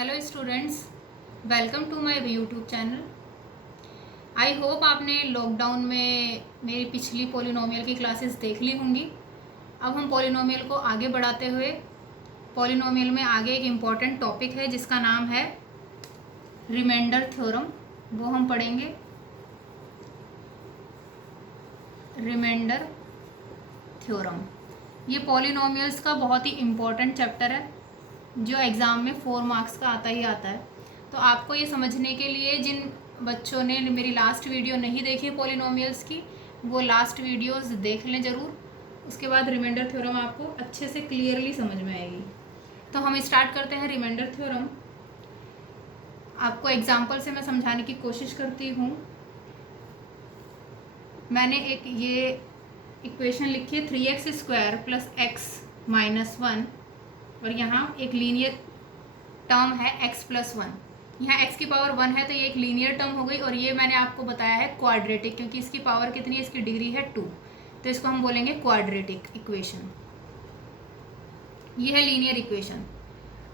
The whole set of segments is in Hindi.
Hello students, welcome to my YouTube channel. I hope आपने लॉकडाउन में मेरी पिछली पॉलिनोमियल की क्लासेस देख ली होंगी। अब हम पॉलिनोमियल को आगे बढ़ाते हुए पॉलिनोमियल में आगे एक इम्पॉर्टेंट टॉपिक है जिसका नाम है रिमाइंडर थ्योरम। वो हम पढ़ेंगे। रिमाइंडर थ्योरम ये पॉलिनोमियल्स का बहुत ही इम्पॉर्टेंट चैप्टर है जो एग्ज़ाम में 4 मार्क्स का आता ही आता है। तो आपको ये समझने के लिए जिन बच्चों ने मेरी लास्ट वीडियो नहीं देखी पॉलिनोमियल्स की, वो लास्ट वीडियोस देख लें ज़रूर। उसके बाद रिमाइंडर थ्योरम आपको अच्छे से क्लियरली समझ में आएगी। तो हम स्टार्ट करते हैं रिमाइंडर थ्योरम। आपको एग्जाम्पल से मैं समझाने की कोशिश करती हूँ। मैंने एक ये इक्वेशन लिखी है 3x² + x - 1 और यहाँ एक लीनियर टर्म है x + 1। यहाँ x की पावर 1 है तो ये एक लीनियर टर्म हो गई। और ये मैंने आपको बताया है क्वाड्रेटिक, क्योंकि इसकी पावर कितनी है, इसकी डिग्री है 2, तो इसको हम बोलेंगे क्वाड्रेटिक इक्वेशन। ये है लीनियर इक्वेशन।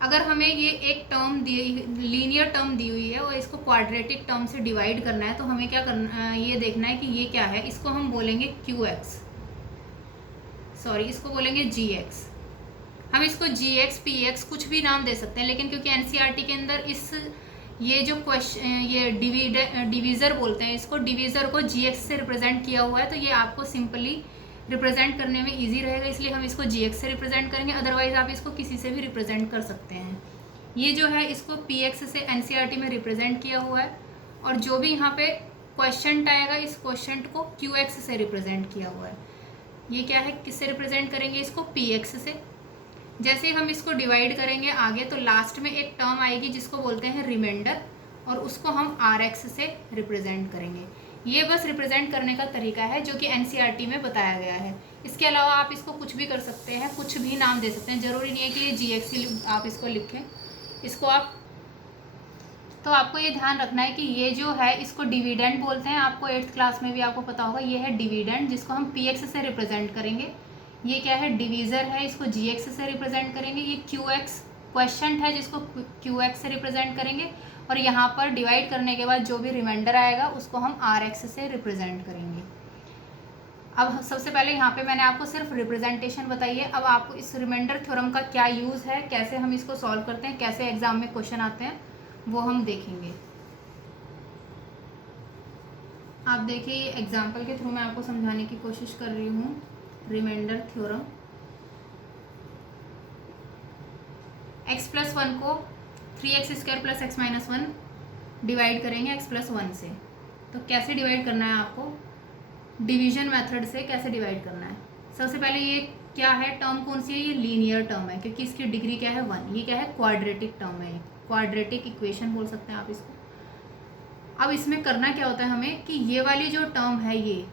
अगर हमें ये एक टर्म दी लीनियर टर्म दी हुई है और इसको क्वाड्रेटिक टर्म से डिवाइड करना है, तो हमें क्या करना, ये देखना है कि ये क्या है। इसको हम बोलेंगे इसको बोलेंगे gx। हम इसको gx px कुछ भी नाम दे सकते हैं, लेकिन क्योंकि एनसीईआरटी के अंदर ये जो क्वेश्चन, ये डिवीज़र बोलते हैं, इसको डिवीज़र को gx से रिप्रेजेंट किया हुआ है, तो ये आपको सिंपली रिप्रेजेंट करने में इजी रहेगा, इसलिए हम इसको gx से रिप्रेजेंट करेंगे। अदरवाइज आप इसको किसी से भी रिप्रेजेंट कर सकते हैं। ये जो है इसको px से एनसीईआरटी में रिप्रेजेंट किया हुआ है, और जो भी यहाँ पे क्वेश्चन आएगा, इस क्वेश्चन को qx से रिप्रेजेंट किया हुआ है। ये क्या है, किससे रिप्रेजेंट करेंगे इसको, px से। जैसे हम इसको डिवाइड करेंगे आगे, तो लास्ट में एक टर्म आएगी जिसको बोलते हैं रिमाइंडर, और उसको हम rx से रिप्रेजेंट करेंगे। ये बस रिप्रेजेंट करने का तरीका है जो कि एनसीईआरटी में बताया गया है। इसके अलावा आप इसको कुछ भी कर सकते हैं, कुछ भी नाम दे सकते हैं, ज़रूरी नहीं है कि ये gx ही आप इसको लिखें। इसको आप तो आपको ये ध्यान रखना है कि ये जो है इसको डिविडेंड बोलते हैं। आपको 8th क्लास में भी आपको पता होगा, ये है डिविडेंड जिसको हम px से रिप्रेजेंट करेंगे। ये क्या है, डिवीज़र है, इसको gx से रिप्रेजेंट करेंगे। ये qx क्वेश्चन है जिसको qx से रिप्रेजेंट करेंगे। और यहाँ पर डिवाइड करने के बाद जो भी रिमाइंडर आएगा उसको हम rx से रिप्रेजेंट करेंगे। अब सबसे पहले यहाँ पे मैंने आपको सिर्फ रिप्रेजेंटेशन बताई है। अब आपको इस रिमाइंडर थ्योरम का क्या यूज़ है, कैसे हम इसको सॉल्व करते हैं, कैसे एग्जाम में क्वेश्चन आते हैं, वो हम देखेंगे। आप देखिए, एग्जाम्पल के थ्रू मैं आपको समझाने की कोशिश कर रही हूँ। रिमाइंडर थ्योरम, x + 1 को 3x² + x - 1 डिवाइड करेंगे x + 1 से। तो कैसे डिवाइड करना है आपको, डिवीजन मेथड से कैसे डिवाइड करना है। सबसे पहले ये क्या है, टर्म कौन सी है, ये लीनियर टर्म है क्योंकि इसकी डिग्री क्या है 1। ये क्या है, क्वाड्रेटिक टर्म है, क्वाड्रेटिक इक्वेशन बोल सकते हैं आप इसको। अब इसमें करना क्या होता है हमें कि ये वाली जो टर्म है ये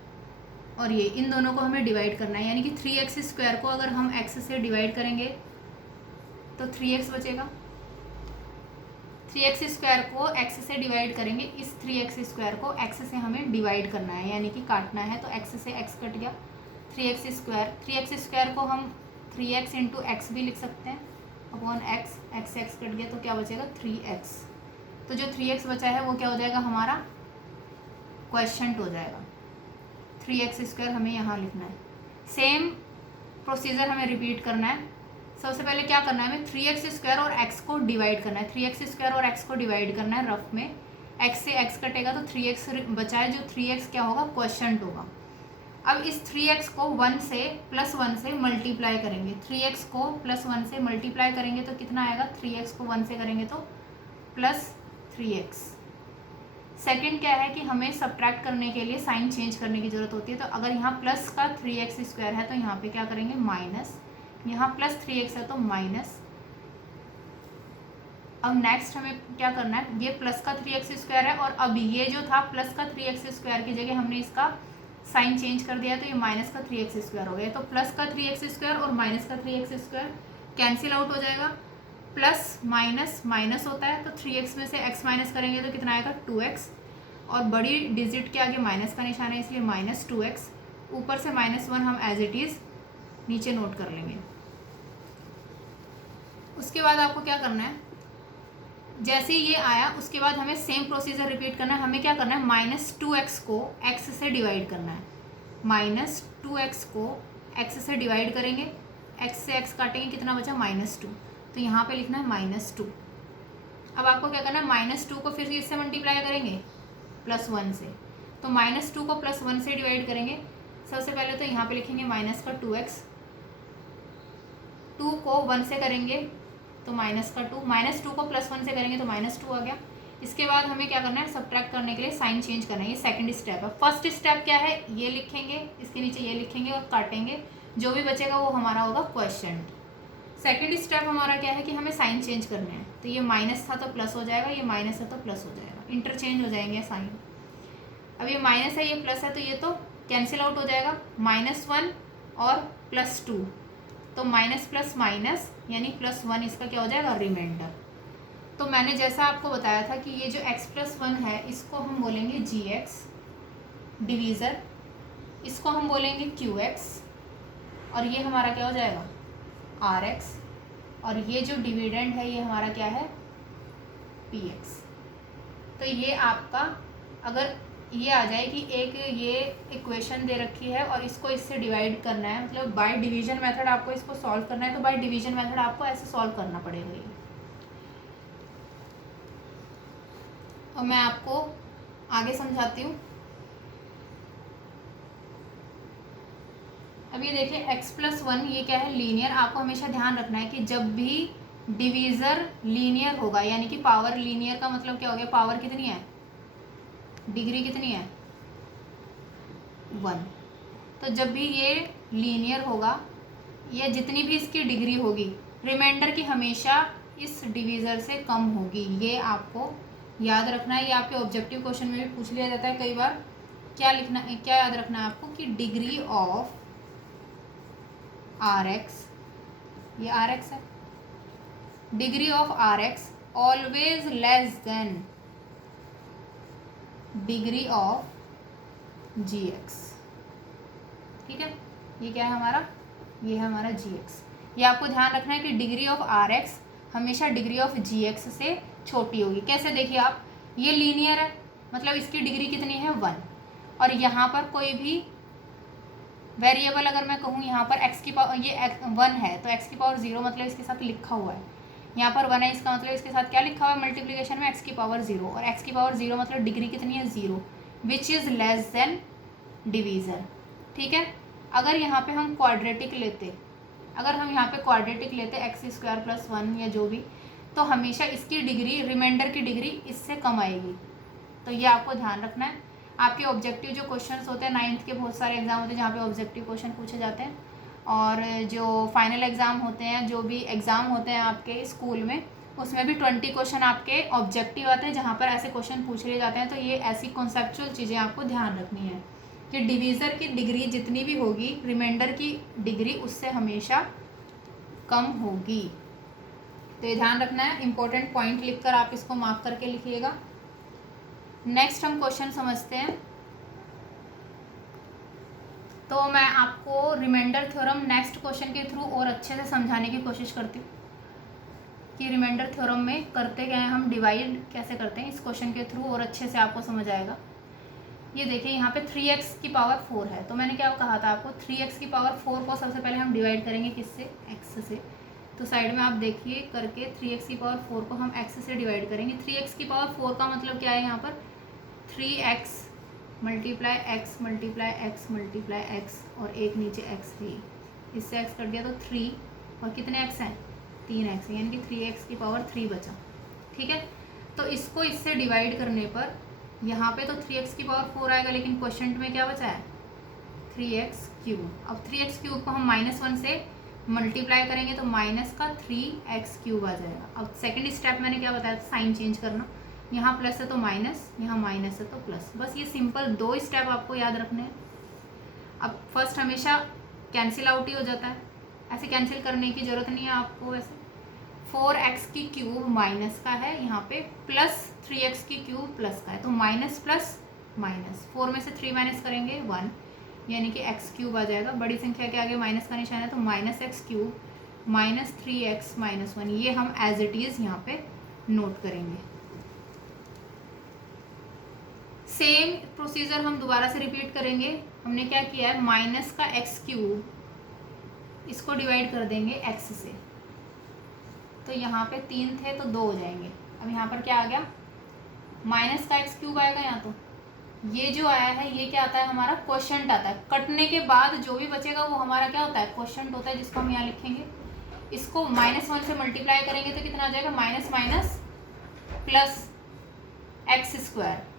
और ये, इन दोनों को हमें डिवाइड करना है। यानी कि 3x² को अगर हम x से डिवाइड करेंगे तो 3x बचेगा। 3x² को x से डिवाइड करेंगे, इस 3x² को x से हमें डिवाइड करना है, यानी कि काटना है। तो x से x कट गया, 3x² को हम 3x × x भी लिख सकते हैं अपॉन x। x कट गया तो क्या बचेगा, 3x। तो जो 3x बचा है वो क्या हो जाएगा, हमारा क्वेश्चन हो जाएगा। 3x² हमें यहाँ लिखना है। सेम प्रोसीजर हमें रिपीट करना है। सबसे पहले क्या करना है, हमें 3x² और x को डिवाइड करना है। 3x² और x को डिवाइड करना है रफ में। x से x कटेगा तो 3x बचा है, जो 3x क्या होगा, क्वेश्चन होगा। अब इस 3x को 1 से +1 से मल्टीप्लाई करेंगे। 3x को +1 से मल्टीप्लाई करेंगे तो कितना आएगा, 3x को 1 से करेंगे तो +3x। सेकंड क्या है कि हमें सब्ट्रैक्ट करने के लिए साइन चेंज करने की ज़रूरत होती है। तो अगर यहाँ प्लस का 3x² है तो यहाँ पे क्या करेंगे, माइनस। यहाँ +3x है तो माइनस। अब नेक्स्ट हमें क्या करना है, ये प्लस का 3x² है और अब ये जो था प्लस का 3x² की जगह हमने इसका साइन चेंज कर दिया, तो ये माइनस का 3x² हो गया। तो प्लस का 3x² और माइनस का 3x² कैंसिल आउट हो जाएगा। प्लस माइनस माइनस होता है, तो 3x में से x माइनस करेंगे तो कितना आएगा, 2x। और बड़ी डिजिट के आगे माइनस का निशान है, इसलिए -2x। ऊपर से -1 हम एज इट इज़ नीचे नोट कर लेंगे। उसके बाद आपको क्या करना है, जैसे ही ये आया उसके बाद हमें सेम प्रोसीजर रिपीट करना है। हमें क्या करना है, -2x को x से डिवाइड करना है। -2x को x से डिवाइड करेंगे, x से x काटेंगे, कितना बचा -2, तो यहाँ पे लिखना है -2। अब आपको क्या करना है, -2 को फिर इससे मल्टीप्लाई करेंगे +1 से, तो -2 को +1 से डिवाइड करेंगे। सबसे पहले तो यहाँ पे लिखेंगे -2x, 2 को 1 से करेंगे तो -2, -2 को +1 से करेंगे तो -2 आ गया। इसके बाद हमें क्या करना है, सब्ट्रैक्ट करने के लिए साइन चेंज करना है। ये सेकंड स्टेप है। फर्स्ट स्टेप क्या है, ये लिखेंगे, इसके नीचे ये लिखेंगे और काटेंगे, जो भी बचेगा वो हमारा होगा क्वेश्चन। सेकंड स्टेप हमारा क्या है कि हमें साइन चेंज करने हैं। तो ये माइनस था तो प्लस हो जाएगा, ये माइनस है तो प्लस हो जाएगा, इंटरचेंज हो जाएंगे साइन। अब ये माइनस है, ये प्लस है, तो ये तो कैंसिल आउट हो जाएगा, -1 और +2, तो माइनस प्लस माइनस यानी +1, इसका क्या हो जाएगा, रिमाइंडर। तो मैंने जैसा आपको बताया था कि ये जो x+1 है इसको हम बोलेंगे gx, डिवीज़र इसको हम बोलेंगे qx, और ये हमारा क्या हो जाएगा rx, और ये जो डिविडेंड है ये हमारा क्या है px। तो ये आपका, अगर ये आ जाए कि एक ये इक्वेशन दे रखी है और इसको इससे डिवाइड करना है, मतलब बाय डिवीजन मेथड आपको इसको सॉल्व करना है, तो बाय डिवीजन मेथड आपको ऐसे सॉल्व करना पड़ेगा ये। और मैं आपको आगे समझाती हूँ। अब ये देखिए x+1 ये क्या है, लीनियर। आपको हमेशा ध्यान रखना है कि जब भी डिवीज़र लीनियर होगा, यानी कि पावर लीनियर का मतलब क्या हो गया, पावर कितनी है, डिग्री कितनी है 1। तो जब भी ये लीनियर होगा, ये जितनी भी इसकी डिग्री होगी, रिमाइंडर की हमेशा इस डिवीज़र से कम होगी। ये आपको याद रखना है। ये आपके ऑब्जेक्टिव क्वेश्चन में भी पूछ लिया जाता है कई बार। क्या लिखना है, क्या याद रखना है आपको कि डिग्री ऑफ Rx, ये Rx है, degree of Rx always less than degree of Gx। ठीक है, ये क्या है हमारा, ये है हमारा Gx। ये आपको ध्यान रखना है कि डिग्री ऑफ Rx हमेशा डिग्री ऑफ Gx से छोटी होगी। कैसे, देखिए आप, ये लीनियर है मतलब इसकी डिग्री कितनी है 1, और यहाँ पर कोई भी वेरिएबल अगर मैं कहूँ, यहाँ पर x की पावर, ये 1 है तो x की पावर 0 मतलब इसके साथ लिखा हुआ है, यहाँ पर 1 है इसका मतलब इसके साथ क्या लिखा हुआ है मल्टीप्लिकेशन में, x की पावर 0, और x की पावर 0 मतलब डिग्री कितनी है 0, which is less than divisor. ठीक है, अगर यहाँ पे हम क्वाड्रेटिक लेते, अगर हम यहाँ पे क्वाड्रेटिक लेते x² + 1 या जो भी, तो हमेशा इसकी डिग्री, रिमाइंडर की डिग्री इससे कम आएगी। तो ये आपको ध्यान रखना है। आपके ऑब्जेक्टिव जो क्वेश्चंस होते हैं, 9th के बहुत सारे एग्जाम होते हैं जहाँ पे ऑब्जेक्टिव क्वेश्चन पूछे जाते हैं, और जो फाइनल एग्ज़ाम होते हैं, जो भी एग्ज़ाम होते हैं आपके स्कूल में, उसमें भी 20 क्वेश्चन आपके ऑब्जेक्टिव आते हैं जहाँ पर ऐसे क्वेश्चन पूछ लिए जाते हैं। तो ये ऐसी कॉन्सेप्चुअल चीज़ें आपको ध्यान रखनी है कि डिवीज़र की डिग्री जितनी भी होगी, रिमाइंडर की डिग्री उससे हमेशा कम होगी। तो ये ध्यान रखना है। इंपॉर्टेंट पॉइंट लिखकर आप इसको मार्क करके लिखिएगा। नेक्स्ट हम क्वेश्चन समझते हैं। तो मैं आपको रिमाइंडर थ्योरम नेक्स्ट क्वेश्चन के थ्रू और अच्छे से समझाने की कोशिश करती हूँ कि रिमाइंडर थ्योरम में करते क्या है, हम डिवाइड कैसे करते हैं, इस क्वेश्चन के थ्रू और अच्छे से आपको समझ आएगा। ये देखिए यहाँ पे 3x की पावर 4 है, तो मैंने क्या कहा था आपको, 3x की पावर 4 को सबसे पहले हम डिवाइड करेंगे किससे, x से। तो साइड में आप देखिए करके 3x की पावर 4 को हम x से डिवाइड करेंगे। 3x की पावर 4 का मतलब क्या है, यहाँ पर 3x multiply x multiply x multiply x, और एक नीचे x है, इससे x कट गया तो 3, और कितने x हैं 3x, यानी कि 3x की पावर 3 बचा। ठीक है, तो इसको इससे डिवाइड करने पर यहाँ पे तो 3x की पावर 4 आएगा, लेकिन क्वेश्चन में क्या बचा है 3x³। अब 3x³ को हम -1 से मल्टीप्लाई करेंगे तो माइनस का 3x³ आ जाएगा। अब सेकंड स्टेप मैंने क्या बताया, साइन चेंज करना, यहाँ प्लस है तो माइनस, यहाँ माइनस है तो प्लस। बस ये सिंपल 2 स्टेप आपको याद रखने हैं। अब फर्स्ट हमेशा कैंसिल आउट ही हो जाता है, ऐसे कैंसिल करने की ज़रूरत नहीं है आपको। वैसे 4x³ माइनस का है, यहाँ पे प्लस 3x³ प्लस का है, तो माइनस प्लस माइनस, 4 में से 3 माइनस करेंगे 1, यानी कि x³ आ जाएगा। बड़ी संख्या के आगे माइनस का निशान है तो -x³ -3x - 1, ये हम एज इट इज़ यहाँ पे नोट करेंगे। सेम प्रोसीजर हम दोबारा से रिपीट करेंगे। हमने क्या किया है, माइनस का एक्स क्यूब, इसको डिवाइड कर देंगे एक्स से, तो यहाँ पे 3 थे तो 2 हो जाएंगे। अब यहाँ पर क्या आ गया, माइनस का एक्स क्यूब आएगा यहाँ, तो ये जो आया है ये क्या आता है, हमारा क्वोशंट आता है। कटने के बाद जो भी बचेगा वो हमारा क्या होता है, क्वोशंट होता है, जिसको हम यहाँ लिखेंगे। इसको -1 से मल्टीप्लाई करेंगे तो कितना आ जाएगा, minus minus plus x square.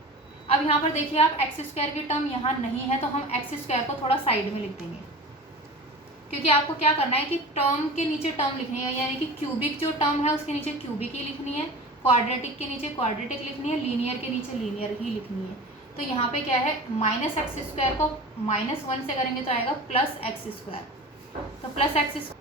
अब यहाँ पर देखिए आप, एक्स स्क्वायर की टर्म यहाँ नहीं है तो हम एक्स स्क्वायर को थोड़ा साइड में लिख देंगे, क्योंकि आपको क्या करना है कि टर्म के नीचे टर्म लिखनी है, यानी कि क्यूबिक जो टर्म है उसके नीचे क्यूबिक ही लिखनी है, क्वाड्रेटिक के नीचे क्वाड्रेटिक लिखनी है, लीनियर के नीचे लीनियर ही लिखनी है। तो यहाँ पे क्या है, माइनस एक्स स्क्वायर को -1 से करेंगे तो आएगा प्लस एक्स स्क्वायर, तो प्लस एक्स।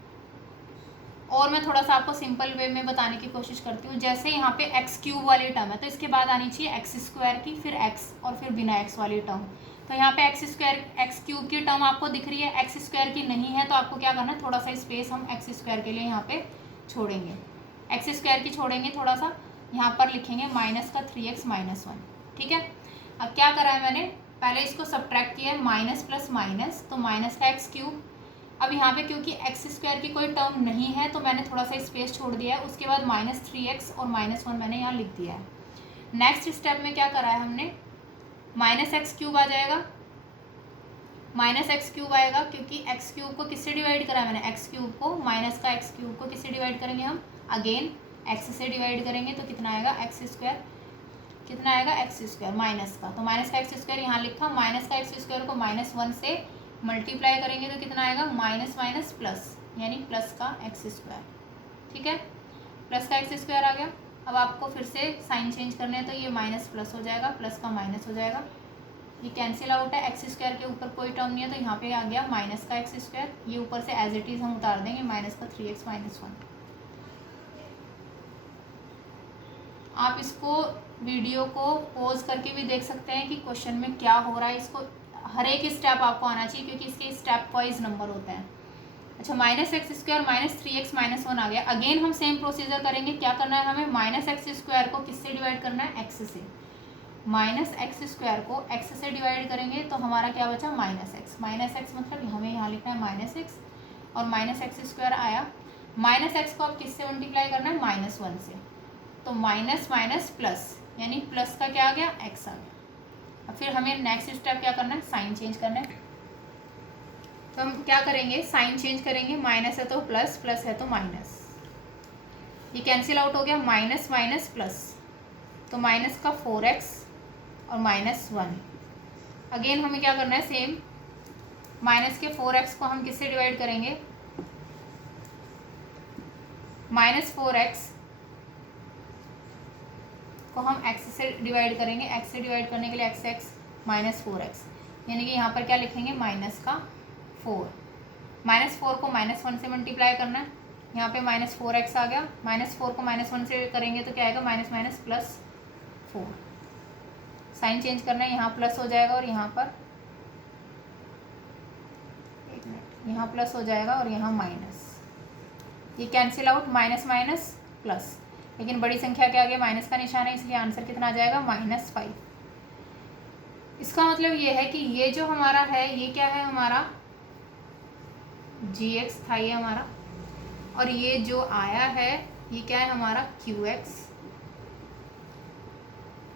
और मैं थोड़ा सा आपको सिंपल वे में बताने की कोशिश करती हूँ। जैसे यहाँ पे एक्स क्यूब वाली टर्म है तो इसके बाद आनी चाहिए एक्स स्क्वायर की, फिर एक्स, और फिर बिना एक्स वाली टर्म। तो यहाँ पे एक्स स्क्वायर, एक्स क्यूब की टर्म आपको दिख रही है, एक्स स्क्वायर की नहीं है, तो आपको क्या करना है, थोड़ा सा स्पेस हम एक्स स्क्वायर के लिए यहाँ पे छोड़ेंगे, एक्स स्क्वायर की छोड़ेंगे थोड़ा सा, यहाँ पर लिखेंगे माइनस का 3x - 1। ठीक है, अब क्या करा है मैंने, पहले इसको सब्ट्रैक्ट किया है, माइनस प्लस माइनस, तो माइनस का एक्स क्यूब। अब यहाँ पे क्योंकि एक्स स्क्वायर की कोई टर्म नहीं है तो मैंने थोड़ा सा स्पेस छोड़ दिया है, उसके बाद -3x और -1 मैंने यहाँ लिख दिया है। नेक्स्ट स्टेप में क्या करा है हमने, -x क्यूब आ जाएगा, -x क्यूब आएगा, क्योंकि x क्यूब को किससे डिवाइड करा है मैंने, x क्यूब को, माइनस का x क्यूब को किससे डिवाइड करेंगे हम, अगेन x से डिवाइड करेंगे, तो कितना आएगा, x स्क्वायर, कितना आएगा, x स्क्वायर माइनस का, तो माइनस का x स्क्वायर यहाँ लिखा, माइनस का x स्क्वायर को -1 से मल्टीप्लाई करेंगे तो कितना आएगा, माइनस माइनस प्लस, यानी प्लस का एक्स स्क्वायर। ठीक है, प्लस का एक्स स्क्वायर आ गया। अब आपको फिर से साइन चेंज करने हैं तो ये माइनस प्लस हो जाएगा, प्लस का माइनस हो जाएगा, ये कैंसिल आउट है। एक्स स्क्वायर के ऊपर कोई टर्म नहीं है तो यहाँ पे आ गया माइनस का एक्स स्क्वायर, ये ऊपर से एज इट इज़ हम उतार देंगे, माइनस का 3x - 1। आप इसको वीडियो को पॉज करके भी देख सकते हैं कि क्वेश्चन में क्या हो रहा है, इसको हर एक स्टेप आपको आना चाहिए क्योंकि इसके स्टेप वाइज नंबर होते हैं। अच्छा, -x स्क्वायर -3x - 1 आ गया। अगेन हम सेम प्रोसीजर करेंगे। क्या करना है हमें, -x स्क्वायर को किससे डिवाइड करना है, x से। -x स्क्वायर को x से डिवाइड करेंगे तो हमारा क्या बचा, -x। -x मतलब हमें यहाँ लिखना है -x, और -x स्क्वायर आया। -x को अब किससे मल्टीप्लाई करना है, -1 से, तो माइनस माइनस प्लस, यानी प्लस का क्या आ गया, x आ गया। अब फिर हमें नेक्स्ट स्टेप क्या करना है, साइन चेंज करना है। तो हम क्या करेंगे, साइन चेंज करेंगे, माइनस है तो प्लस, प्लस है तो माइनस, ये कैंसिल आउट हो गया, माइनस माइनस प्लस, तो माइनस का 4x और -1। अगेन हमें क्या करना है, सेम माइनस के 4x को हम किससे डिवाइड करेंगे, -4x को हम x से डिवाइड करेंगे, x से डिवाइड करने के लिए x -4x, यानी कि यहाँ पर क्या लिखेंगे, माइनस का 4, -4 को -1 से मल्टीप्लाई करना है, यहाँ पे -4x आ गया, -4 को -1 से करेंगे तो क्या आएगा, माइनस प्लस 4। साइन चेंज करना है, यहाँ प्लस हो जाएगा और यहाँ पर, एक मिनट, यहाँ प्लस हो जाएगा और यहाँ माइनस, ये cancel out, minus minus plus, लेकिन बड़ी संख्या के आगे माइनस का निशान है इसलिए आंसर कितना आ जाएगा, -5। इसका मतलब ये है कि ये जो हमारा है ये क्या है, हमारा gx था ये हमारा, और ये जो आया है ये क्या है, हमारा qx,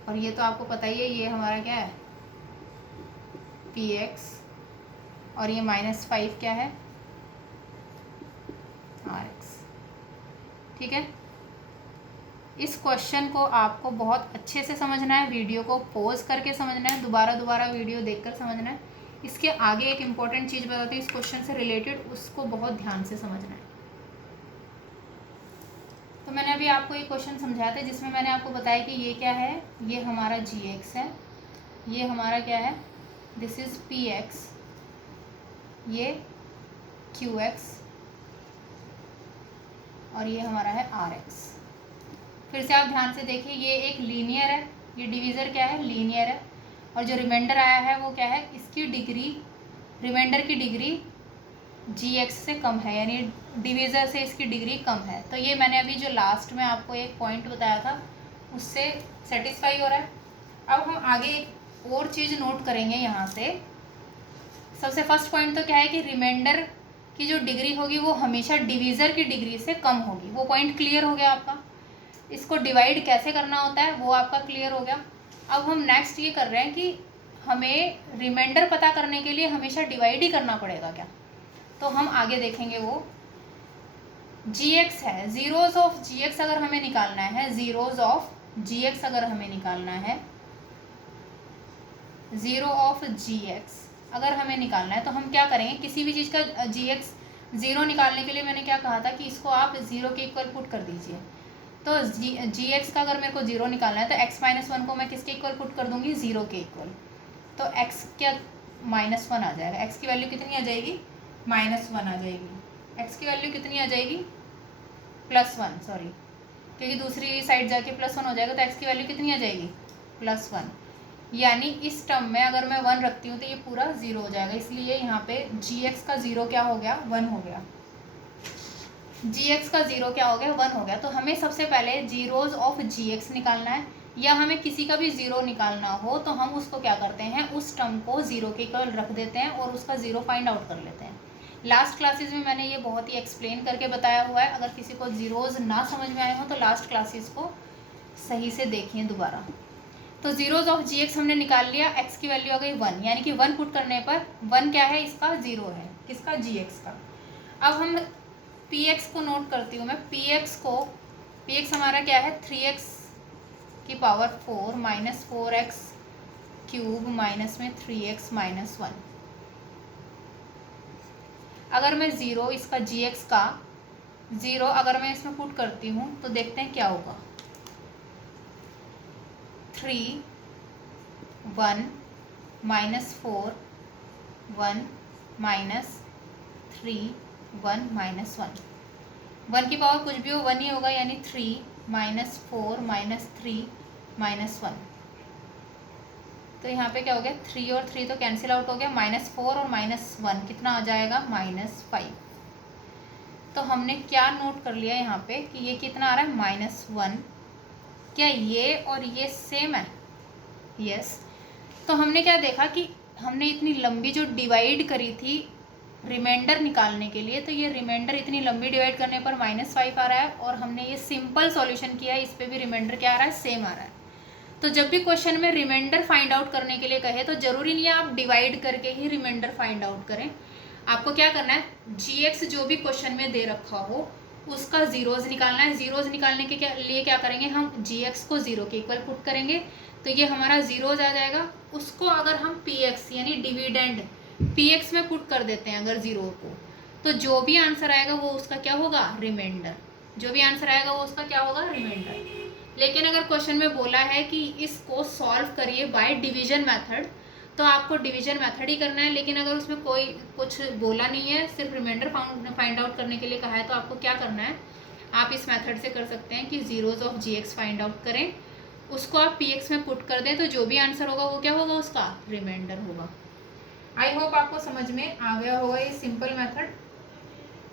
और ये तो आपको पता ही है ये हमारा क्या है, px, और ये -5 क्या है, rx। ठीक है, इस क्वेश्चन को आपको बहुत अच्छे से समझना है, वीडियो को पॉज करके समझना है, दोबारा वीडियो देखकर समझना है। इसके आगे एक इम्पॉर्टेंट चीज़ बताती हूँ इस क्वेश्चन से रिलेटेड, उसको बहुत ध्यान से समझना है। तो मैंने अभी आपको ये क्वेश्चन समझाया था जिसमें मैंने आपको बताया कि ये क्या है, ये हमारा gx है, ये हमारा क्या है, दिस इज़ px, ये qx, और ये हमारा है rx। फिर से आप ध्यान से देखिए, ये एक लीनियर है, ये डिवीज़र क्या है, लीनियर है, और जो रिमाइंडर आया है वो क्या है, इसकी डिग्री, रिमाइंडर की डिग्री जी एक्स से कम है, यानी डिवीज़र से इसकी डिग्री कम है। तो ये मैंने अभी जो लास्ट में आपको एक पॉइंट बताया था उससे सेटिस्फाई हो रहा है। अब हम आगे एक और चीज़ नोट करेंगे यहाँ से। सबसे फर्स्ट पॉइंट तो क्या है कि रिमाइंडर की जो डिग्री होगी वो हमेशा डिवीज़र की डिग्री से कम होगी। वो पॉइंट क्लियर हो गया आपका। इसको डिवाइड कैसे करना होता है वो आपका क्लियर हो गया। अब हम नेक्स्ट ये कर रहे हैं कि हमें रिमाइंडर पता करने के लिए हमेशा डिवाइड ही करना पड़ेगा क्या, तो हम आगे देखेंगे। वो जी एक्स है, ज़ीरोज़ ऑफ जी एक्स अगर हमें निकालना है, ज़ीरोज़ ऑफ जी एक्स अगर हमें निकालना है, ज़ीरो ऑफ जी एक्स अगर हमें निकालना है तो हम क्या करेंगे, किसी भी चीज़ का जी एक्स ज़ीरो निकालने के लिए मैंने क्या कहा था कि इसको आप ज़ीरो के इक्वल पुट कर दीजिए। तो जी एक्स का अगर मेरे को ज़ीरो निकालना है तो एक्स माइनस वन को मैं किसके इक्वल पुट कर दूंगी, ज़ीरो के इक्वल। तो एक्स क्या माइनस वन आ जाएगा, एक्स की वैल्यू कितनी आ जाएगी, माइनस वन आ जाएगी। एक्स की वैल्यू कितनी आ जाएगी, प्लस वन, सॉरी, क्योंकि दूसरी साइड जाके प्लस वन हो जाएगा तो एक्स की वैल्यू कितनी आ जाएगी, प्लस वन। यानी इस टर्म में अगर मैं वन रखती हूँ तो ये पूरा ज़ीरो हो जाएगा, इसलिए यहाँ पे जी एक्स का ज़ीरो क्या हो गया, वन हो गया। जी एक्स का ज़ीरो क्या हो गया, वन हो गया। तो हमें सबसे पहले जीरोज़ ऑफ जी एक्स निकालना है, या हमें किसी का भी ज़ीरो निकालना हो तो हम उसको क्या करते हैं, उस टर्म को ज़ीरो के इक्वल रख देते हैं और उसका ज़ीरो फाइंड आउट कर लेते हैं। लास्ट क्लासेस में मैंने ये बहुत ही एक्सप्लेन करके बताया हुआ है। अगर किसी को ज़ीरोज़ ना समझ में आए हो तो लास्ट क्लासेस को सही से देखिए दोबारा। तो ज़ीरोज़ ऑफ जी एक्स हमने निकाल लिया, एक्स की वैल्यू आ गई वन, यानी कि वन पुट करने पर वन क्या है, इसका ज़ीरो है, किसका, जी एक्स का। अब हम पी एक्स को नोट करती हूँ मैं। पी एक्स हमारा क्या है, थ्री एक्स की power four minus four x cube minus में थ्री एक्स माइनस वन। अगर मैं ज़ीरो इसका जी एक्स का ज़ीरो अगर मैं इसमें पुट करती हूँ तो देखते हैं क्या होगा, three one minus four one minus three one minus one. One की पावर कुछ भी हो वन ही होगा, यानी three minus four minus three minus one. तो यहाँ पे क्या हो गया, थ्री और थ्री तो कैंसिल आउट हो गया, माइनस फोर और माइनस वन कितना आ जाएगा, माइनस फाइव। तो हमने क्या नोट कर लिया यहाँ पे कि ये कितना आ रहा है, माइनस वन। क्या ये और ये सेम है, यस। तो हमने क्या देखा कि हमने इतनी लंबी जो डिवाइड करी थी रिमाइंडर निकालने के लिए, तो ये रिमाइंडर इतनी लंबी डिवाइड करने पर माइनस फाइव आ रहा है, और हमने ये सिंपल सॉल्यूशन किया है, इस पर भी रिमाइंडर क्या आ रहा है, सेम आ रहा है। तो जब भी क्वेश्चन में रिमाइंडर फाइंड आउट करने के लिए कहे तो जरूरी नहीं है आप डिवाइड करके ही रिमाइंडर फाइंड आउट करें। आपको क्या करना है, जी एक्स जो भी क्वेश्चन में दे रखा हो उसका ज़ीरोज़ निकालना है। ज़ीरोज़ निकालने के लिए क्या करेंगे, हम जी एक्स को ज़ीरो के इक्वल पुट करेंगे तो ये हमारा ज़ीरोज़ आ जाएगा। उसको अगर हम पी एक्स यानी डिविडेंड पी एक्स में पुट कर देते हैं अगर ज़ीरो को, तो जो भी आंसर आएगा वो उसका क्या होगा, रिमाइंडर। जो भी आंसर आएगा वो उसका क्या होगा, रिमाइंडर। लेकिन अगर क्वेश्चन में बोला है कि इसको सॉल्व करिए बाय डिवीजन मेथड, तो आपको डिवीजन मेथड ही करना है। लेकिन अगर उसमें कोई कुछ बोला नहीं है, सिर्फ रिमाइंडर फाइंड आउट करने के लिए कहा है, तो आपको क्या करना है, आप इस मेथड से कर सकते हैं कि zeros of g x find out करें, उसको आप पी एक्स में पुट कर दें, तो जो भी आंसर होगा वो क्या होगा, उसका रिमाइंडर होगा। आई होप आपको समझ में आ गया होगा ये सिंपल मेथड,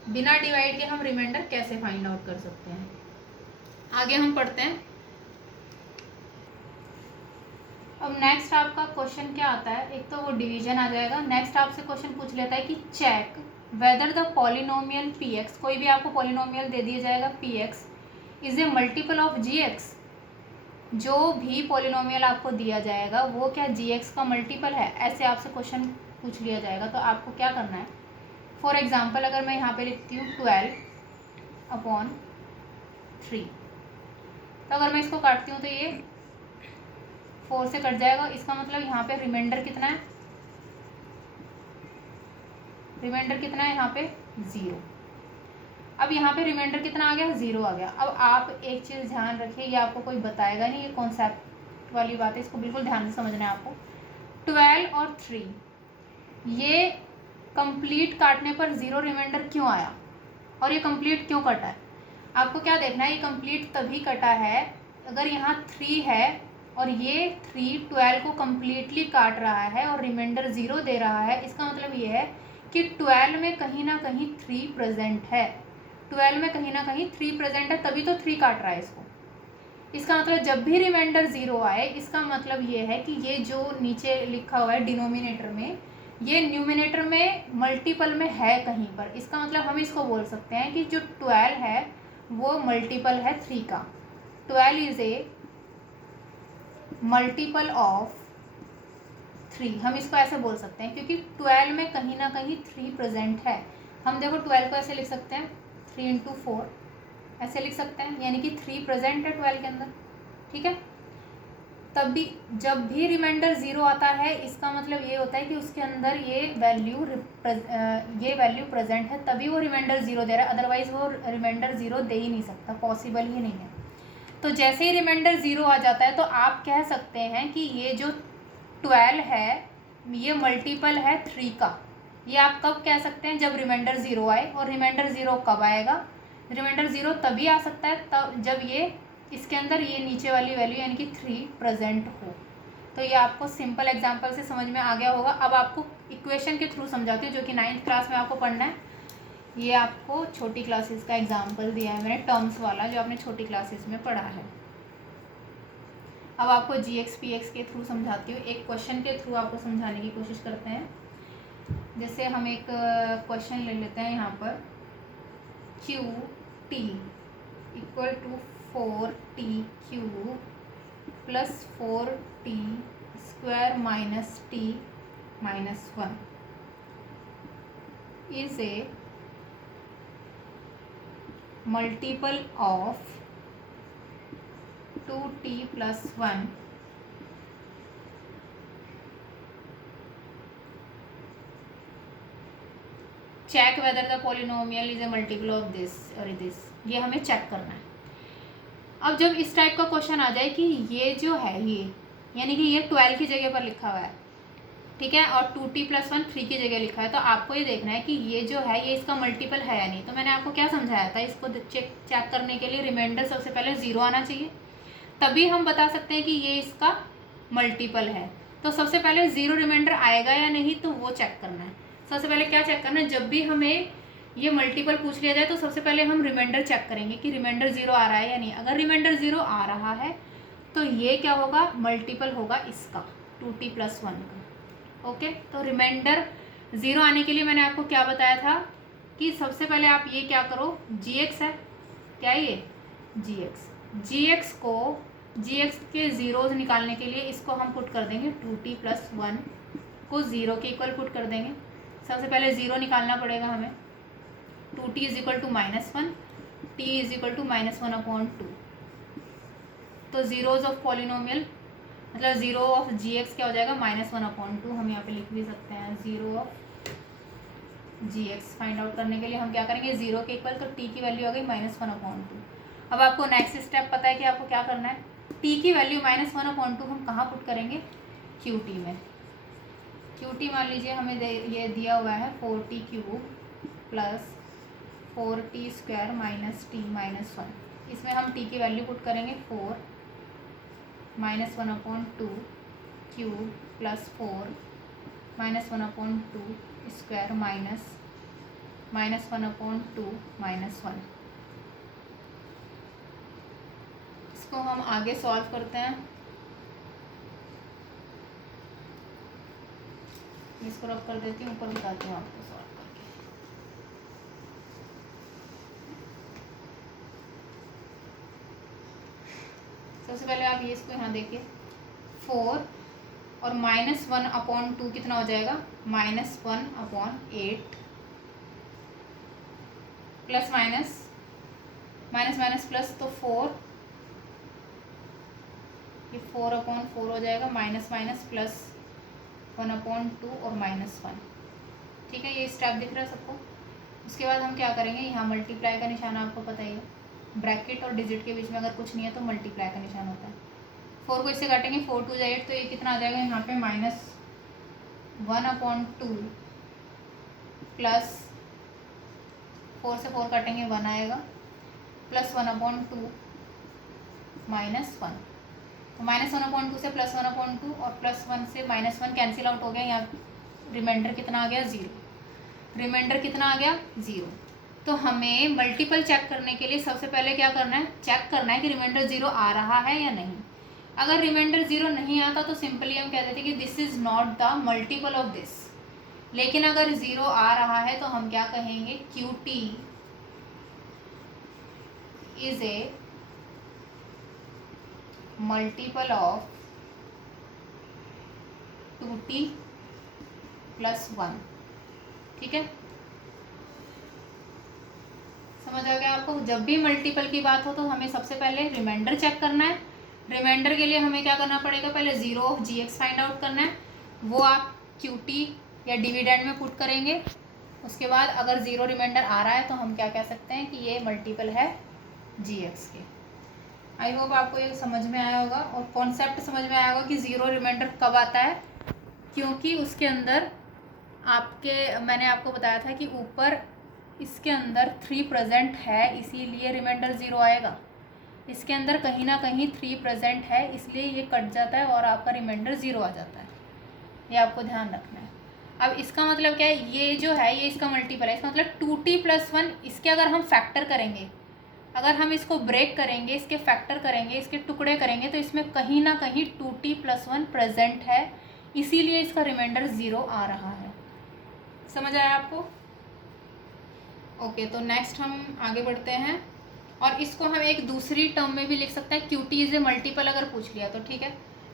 बिना डिवाइड के हम रिमाइंडर कैसे फाइंड आउट कर सकते हैं। आगे हम पढ़ते हैं। अब नेक्स्ट आपका क्वेश्चन क्या आता है, एक तो वो डिवीजन आ जाएगा। नेक्स्ट आपसे क्वेश्चन पूछ लेता है कि check whether the polynomial p x, कोई भी आपको पॉलिनोमियल दे दिया जाएगा p x is a multiple of g x. जो भी पॉलिनोमियल आपको दिया जाएगा वो क्या जी एक्स का मल्टीपल है, ऐसे आपसे क्वेश्चन पूछ लिया जाएगा। तो आपको क्या करना है, फॉर एग्जाम्पल अगर मैं यहाँ पे लिखती हूँ 12/3, तो अगर मैं इसको काटती हूँ तो ये 4 से कट जाएगा। इसका मतलब यहाँ पे रिमाइंडर कितना है, रिमाइंडर कितना है यहाँ पे, 0। अब यहाँ पे रिमाइंडर कितना आ गया, 0 आ गया। अब आप एक चीज़ ध्यान रखिए, ये आपको कोई बताएगा नहीं, ये कॉन्सेप्ट वाली बात है, इसको बिल्कुल ध्यान से समझना है आपको। 12 और 3 ये कंप्लीट काटने पर 0 रिमाइंडर क्यों आया, और ये कंप्लीट क्यों कटा है, आपको क्या देखना है। ये कंप्लीट तभी कटा है अगर यहाँ 3 है और ये 3 12 को कम्प्लीटली काट रहा है और रिमाइंडर 0 दे रहा है। इसका मतलब ये है कि 12 में कहीं ना कहीं 3 प्रेजेंट है, 12 में कहीं ना कहीं 3 प्रेजेंट है, तभी तो 3 काट रहा है इसको। इसका मतलब जब भी रिमाइंडर 0 आए, इसका मतलब ये है कि ये जो नीचे लिखा हुआ है डिनोमिनेटर में, ये न्यूमिनेटर में मल्टीपल में है कहीं पर। इसका मतलब हम इसको बोल सकते हैं कि जो 12 है वो मल्टीपल है 3 का। 12 इज ए मल्टीपल ऑफ 3, हम इसको ऐसे बोल सकते हैं, क्योंकि 12 में कहीं ना कहीं 3 प्रेजेंट है। हम देखो 12 को ऐसे लिख सकते हैं 3 इंटू 4 ऐसे लिख सकते हैं, यानी कि 3 प्रेजेंट है 12 के अंदर। ठीक है, तब भी जब भी रिमाइंडर 0 आता है, इसका मतलब ये होता है कि उसके अंदर ये वैल्यू प्रेजेंट है, तभी वो रिमाइंडर 0 दे रहा है, अदरवाइज वो रिमाइंडर 0 दे ही नहीं सकता, पॉसिबल ही नहीं है। तो जैसे ही रिमाइंडर 0 आ जाता है तो आप कह सकते हैं कि ये जो 12 है ये मल्टीपल है 3 का। ये आप कब कह सकते हैं? जब रिमाइंडर 0 आए। और रिमाइंडर 0 कब आएगा? रिमाइंडर 0 तभी आ सकता है तब जब ये इसके अंदर ये नीचे वाली वैल्यू यानी कि 3 प्रेजेंट हो। तो ये आपको सिंपल एग्जांपल से समझ में आ गया होगा। अब आपको इक्वेशन के थ्रू समझाती हूँ, जो कि 9th क्लास में आपको पढ़ना है। ये आपको छोटी क्लासेस का एग्जाम्पल दिया है मैंने, टर्म्स वाला, जो आपने छोटी क्लासेस में पढ़ा है। अब आपको GX PX के थ्रू समझाती हूँ, एक क्वेश्चन के थ्रू आपको समझाने की कोशिश करते हैं। जैसे हम एक क्वेश्चन ले लेते हैं यहाँ पर, QT equal to 4T cube plus 4T square minus T minus 1 is a multiple of 2T plus 1 check whether the polynomial is a multiple of this और दिस। ये हमें चेक करना है। अब जब इस टाइप का क्वेश्चन आ जाए कि ये जो है ये यानी कि ये 12 की जगह पर लिखा हुआ है, ठीक है, और 2T plus 1 3 की जगह लिखा है, तो आपको ये देखना है कि ये जो है ये इसका मल्टीपल है या नहीं। तो मैंने आपको क्या समझाया था, इसको चेक करने के लिए रिमाइंडर सबसे पहले 0 आना चाहिए, तभी हम बता सकते हैं कि ये इसका मल्टीपल है। तो सबसे पहले 0 रिमाइंडर आएगा या नहीं, तो वो चेक करना है। सबसे पहले क्या चेक करना है, जब भी हमें ये मल्टीपल पूछ लिया जाए तो सबसे पहले हम रिमाइंडर चेक करेंगे कि रिमाइंडर 0 आ रहा है या नहीं। अगर रिमाइंडर 0 आ रहा है तो ये क्या होगा, मल्टीपल होगा इसका 2T plus 1 का। ओके, तो रिमाइंडर 0 आने के लिए मैंने आपको क्या बताया था कि सबसे पहले आप ये क्या करो, GX है क्या, ये GX को GX के ज़ीरोज़ निकालने के लिए इसको हम पुट कर देंगे 2T plus 1 को 0 के इक्वल पुट कर देंगे। सबसे पहले 0 निकालना पड़ेगा हमें। 2T is equal to -1, T is equal to -1/2। तो ज़ीरोज़ ऑफ पॉलिनोमियल मतलब 0 ऑफ GX क्या हो जाएगा, -1/2। हम यहाँ पे लिख भी सकते हैं 0 ऑफ GX फाइंड आउट करने के लिए हम क्या करेंगे, 0 के इक्वल, तो T की वैल्यू आ गई -1/2। अब आपको नेक्स्ट स्टेप पता है कि आपको क्या करना है, T की वैल्यू -1/2 हम कहाँ पुट करेंगे, QT में। QT मान लीजिए हमें ये दिया हुआ है 4T cube plus 4T square minus T minus 1। इसमें हम T की वैल्यू पुट करेंगे 4 -1/2 cube plus 4 -1/2 square minus -1/2 minus 1। इसको हम आगे सॉल्व करते हैं। इसको रब कर देती हूँ, ऊपर बताती हूँ आपको सॉल्व करके। सबसे पहले आप ये इसको यहाँ देखिए, 4 और -1/2 कितना हो जाएगा, -1/8 प्लस माइनस प्लस, तो 4, ये 4/4 हो जाएगा, माइनस प्लस 1/2 और -1। ठीक है, ये स्टेप दिख रहा है सबको। उसके बाद हम क्या करेंगे, यहाँ मल्टीप्लाई का निशान आपको पता ही है, ब्रैकेट और डिजिट के बीच में अगर कुछ नहीं है तो मल्टीप्लाई का निशान होता है। 4 को इससे काटेंगे, 4 2 8, तो ये कितना आ जाएगा यहाँ पे -1/2 प्लस 4 से 4 काटेंगे 1 आएगा, प्लस 1/2 माइनस 1। तो -1/2 से +1/2 और +1 से -1 कैंसिल आउट हो गया, यहाँ रिमाइंडर कितना आ गया, 0। रिमाइंडर कितना आ गया 0। तो हमें मल्टीपल चेक करने के लिए सबसे पहले क्या करना है, चेक करना है कि रिमाइंडर 0 आ रहा है या नहीं। अगर रिमाइंडर 0 नहीं आता तो सिंपली हम कह देते कि this is not the multiple of this. लेकिन अगर 0 आ रहा है तो हम क्या कहेंगे, QT is a multiple of 2T + 1। ठीक है, समझ आ गया आपको। जब भी मल्टीपल की बात हो तो हमें सबसे पहले रिमाइंडर चेक करना है। रिमाइंडर के लिए हमें क्या करना पड़ेगा, पहले 0 ऑफ GX फाइंड आउट करना है। वो आप QT या डिविडेंड में पुट करेंगे। उसके बाद अगर 0 रिमाइंडर आ रहा है तो हम क्या कह सकते हैं कि ये मल्टीपल है GX के। आई होप आपको ये समझ में आया होगा और कॉन्सेप्ट समझ में आया होगा कि 0 रिमाइंडर कब आता है, क्योंकि उसके अंदर मैंने आपको बताया था कि ऊपर इसके अंदर 3 प्रेजेंट है, इसीलिए रिमाइंडर 0 आएगा। इसके अंदर कहीं ना कहीं 3 प्रेजेंट है, इसलिए ये कट जाता है और आपका रिमाइंडर 0 आ जाता है। ये आपको ध्यान रखना है। अब इसका मतलब क्या है, ये जो है ये इसका मल्टीपल है, इसका मतलब 2T + 1। इसके अगर हम फैक्टर करेंगे, अगर हम इसको ब्रेक करेंगे, इसके फैक्टर करेंगे, इसके टुकड़े करेंगे, तो इसमें कहीं ना कहीं 2T + 1 प्रेजेंट है, इसीलिए इसका रिमाइंडर 0 आ रहा है। समझ आया आपको? ओके, तो नेक्स्ट हम आगे बढ़ते हैं और इसको हम एक दूसरी टर्म में भी लिख सकते हैं। QT इज ए मल्टीपल अगर पूछ लिया तो ठीक है,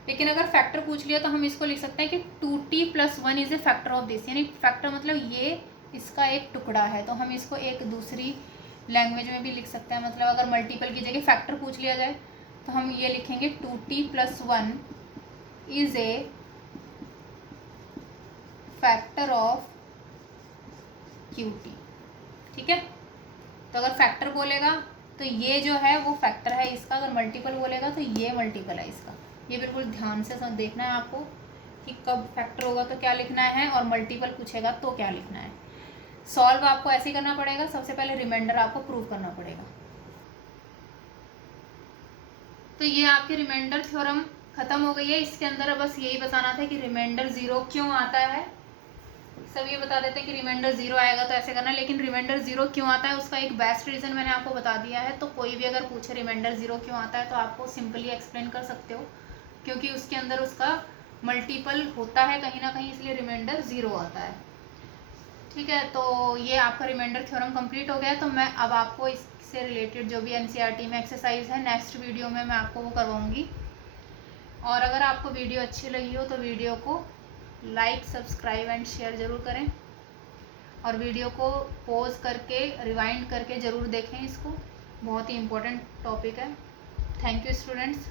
लेकिन अगर फैक्टर पूछ लिया तो हम इसको लिख सकते हैं कि 2T + 1 is A factor of this. यानी फैक्टर मतलब ये इसका एक टुकड़ा है, तो हम इसको एक दूसरी लैंग्वेज में भी लिख सकते हैं। मतलब अगर मल्टीपल की जगह फैक्टर पूछ लिया जाए तो हम ये लिखेंगे 2T + 1 is A factor of QT। ठीक है, तो अगर फैक्टर बोलेगा तो ये जो है वो फैक्टर है इसका, अगर मल्टीपल बोलेगा तो ये मल्टीपल है इसका। ये बिल्कुल ध्यान से देखना है आपको कि कब फैक्टर होगा तो क्या लिखना है और मल्टीपल पूछेगा तो क्या लिखना है। सॉल्व आपको ऐसे ही करना पड़ेगा, सबसे पहले रिमाइंडर आपको प्रूव करना पड़ेगा। तो ये आपकी रिमाइंडर थ्योरम खत्म हो गई है। इसके अंदर बस यही बताना था कि रिमाइंडर 0 क्यों आता है। सब ये बता देते हैं कि रिमाइंडर 0 आएगा तो ऐसे करना, लेकिन रिमाइंडर 0 क्यों आता है उसका एक बेस्ट रीज़न मैंने आपको बता दिया है। तो कोई भी अगर पूछे रिमाइंडर 0 क्यों आता है तो आपको सिंपली एक्सप्लेन कर सकते हो, क्योंकि उसके अंदर उसका मल्टीपल होता है कहीं ना कहीं, इसलिए रिमाइंडर 0 आता है। ठीक है, तो ये आपका रिमाइंडर थ्योरम कंप्लीट हो गया। तो मैं अब आपको इससे रिलेटेड जो भी NCERT में एक्सरसाइज है नेक्स्ट वीडियो में मैं आपको वो करवाऊँगी। और अगर आपको वीडियो अच्छी लगी हो तो वीडियो को लाइक, सब्सक्राइब एंड शेयर ज़रूर करें और वीडियो को पॉज करके रिवाइंड करके ज़रूर देखें। इसको बहुत ही इम्पोर्टेंट टॉपिक है। Thank you students.